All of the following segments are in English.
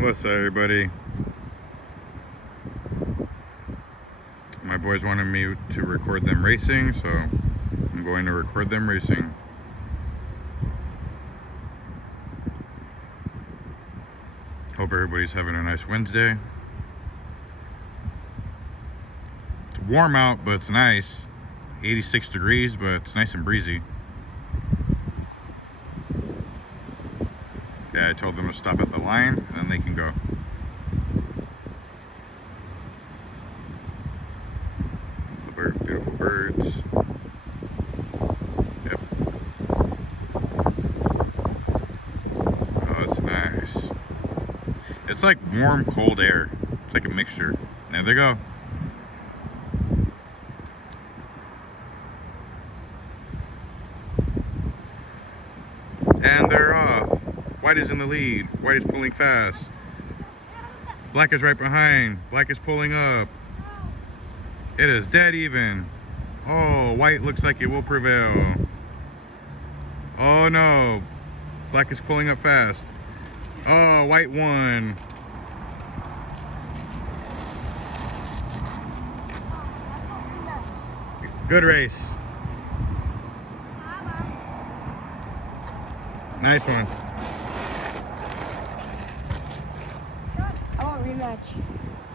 What's up, everybody? My boys wanted me to record them racing, so I'm going to record them racing. Hope everybody's having a nice Wednesday. It's warm out, but it's nice. 86 degrees, but it's nice and breezy. Yeah, I told them to stop at the line, and then they can go. Beautiful birds. Yep. Oh, it's nice. It's like warm, cold air. It's like a mixture. There they go. And they're off. White is in the lead. White is pulling fast. Black is right behind. Black is pulling up. It is dead even. Oh, white looks like it will prevail. Oh no. Black is pulling up fast. Oh, white won. Good race. Nice one. I want a rematch.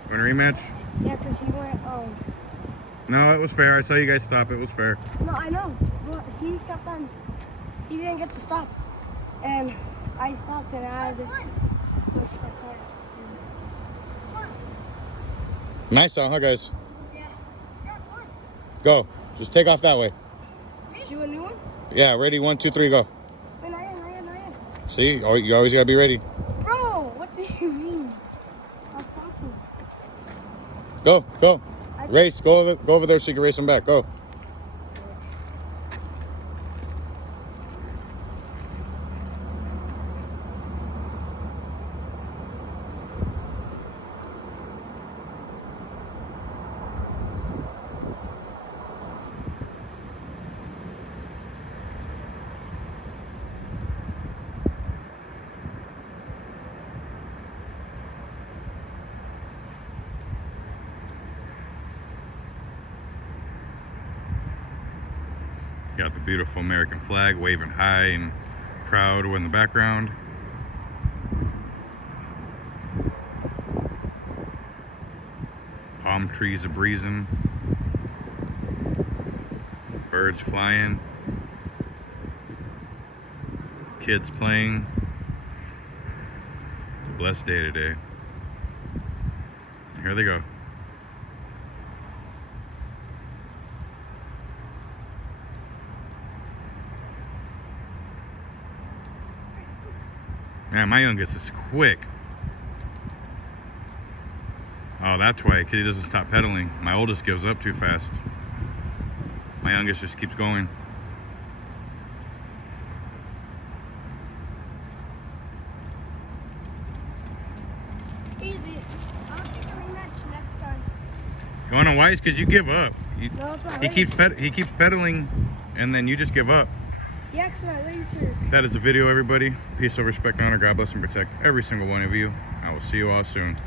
Want a rematch? Yeah, because he went, No, it was fair. I saw you guys stop. It was fair. No, I know. But he kept on, he didn't get to stop. And I stopped and I had to push my car. Nice out, huh, guys? Yeah. Go. Just take off that way. Do a new one? Yeah, ready? 1, 2, 3, go. Wait, not yet. See? Oh, you always gotta be ready. Bro, what do you mean? I was talking. Go. Race. Go over there so you can race them back. Go. Got the beautiful American flag waving high and proud in the background. Palm trees a breezing. Birds flying. Kids playing. It's a blessed day today. Here they go. Man, my youngest is quick. Oh, that's why, because he doesn't stop pedaling. My oldest gives up too fast. My youngest just keeps going. Easy. I'll take a rematch next time. Going on White's because you give up. No, it's not He keeps pedaling, and then you just give up. Yeah, because my laser. That is the video, everybody. Peace, love, respect, honor. God bless and protect every single one of you. I will see you all soon.